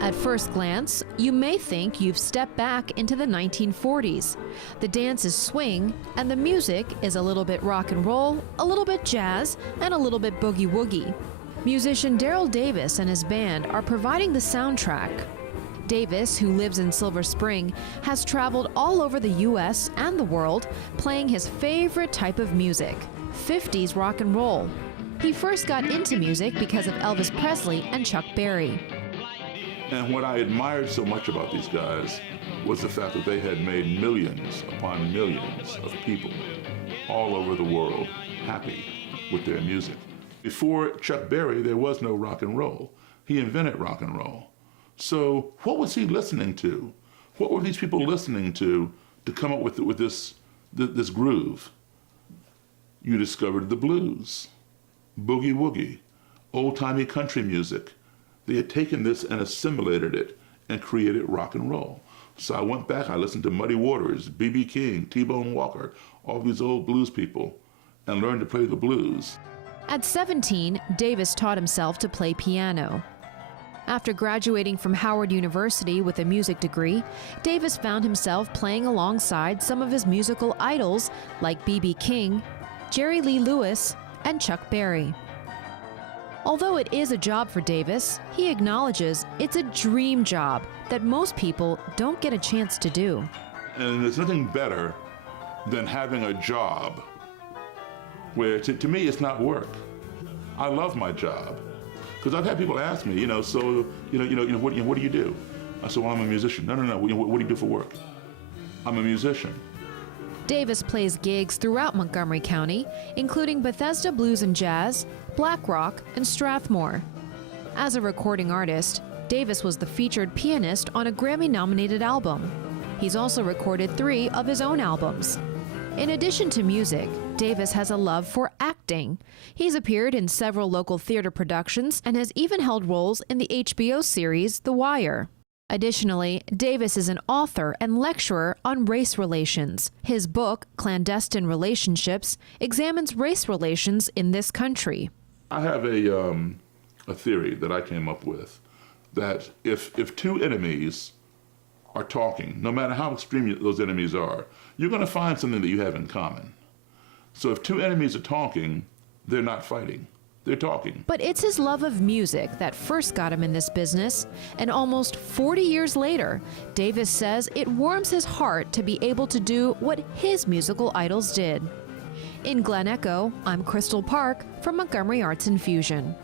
At first glance, you may think you've stepped back into the 1940s. The dance is swing, and the music is a little bit rock and roll, a little bit jazz, and a little bit boogie-woogie. Musician Daryl Davis and his band are providing the soundtrack. Davis, who lives in Silver Spring, has traveled all over the U.S. and the world playing his favorite type of music, 50s rock and roll. He first got into music because of Elvis Presley and Chuck Berry. And what I admired so much about these guys was the fact that they had made millions upon millions of people all over the world happy with their music. Before Chuck Berry, there was no rock and roll. He invented rock and roll. So what was he listening to? What were these people listening to come up with this groove? You discovered the blues, boogie-woogie, old-timey country music. They had taken this and assimilated it and created rock and roll. So I went back, I listened to Muddy Waters, B.B. King, T-Bone Walker, all these old blues people, and learned to play the blues. At 17, Davis taught himself to play piano. After graduating from Howard University with a music degree, Davis found himself playing alongside some of his musical idols like B.B. King, Jerry Lee Lewis, and Chuck Berry. Although it is a job for Davis, he acknowledges it's a dream job that most people don't get a chance to do. And there's nothing better than having a job where, to me, it's not work. I love my job. Because I've had people ask me, so, what do you do? I said, well, I'm a musician. No. What do you do for work? I'm a musician. Davis plays gigs throughout Montgomery County, including Bethesda Blues and Jazz, Black Rock, and Strathmore. As a recording artist, Davis was the featured pianist on a Grammy-nominated album. He's also recorded 3 of his own albums. In addition to music, Davis has a love for acting. He's appeared in several local theater productions and has even held roles in the HBO series The Wire. Additionally, Davis is an author and lecturer on race relations. His book, KLAN-DESTINE Relationships, examines race relations in this country. I have a theory that I came up with, that if 2 enemies are talking, no matter how extreme those enemies are, you're going to find something that you have in common. So if 2 enemies are talking, they're not fighting. They're talking. But it's his love of music that first got him in this business, and almost 40 years later, Davis says it warms his heart to be able to do what his musical idols did. In Glen Echo, I'm Crystal Park for Montgomery Arts Infusion.